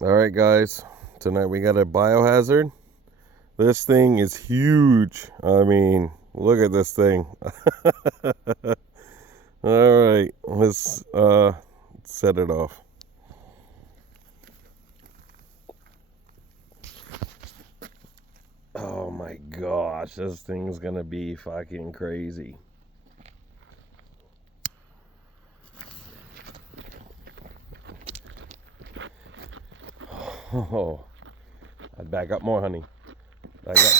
Alright guys, tonight we got a Biohazard. This thing is huge. I mean, look at this thing. Alright, let's set it off. Oh my gosh, this thing's gonna be fucking crazy. Oh, I'd back up more, honey. Back up.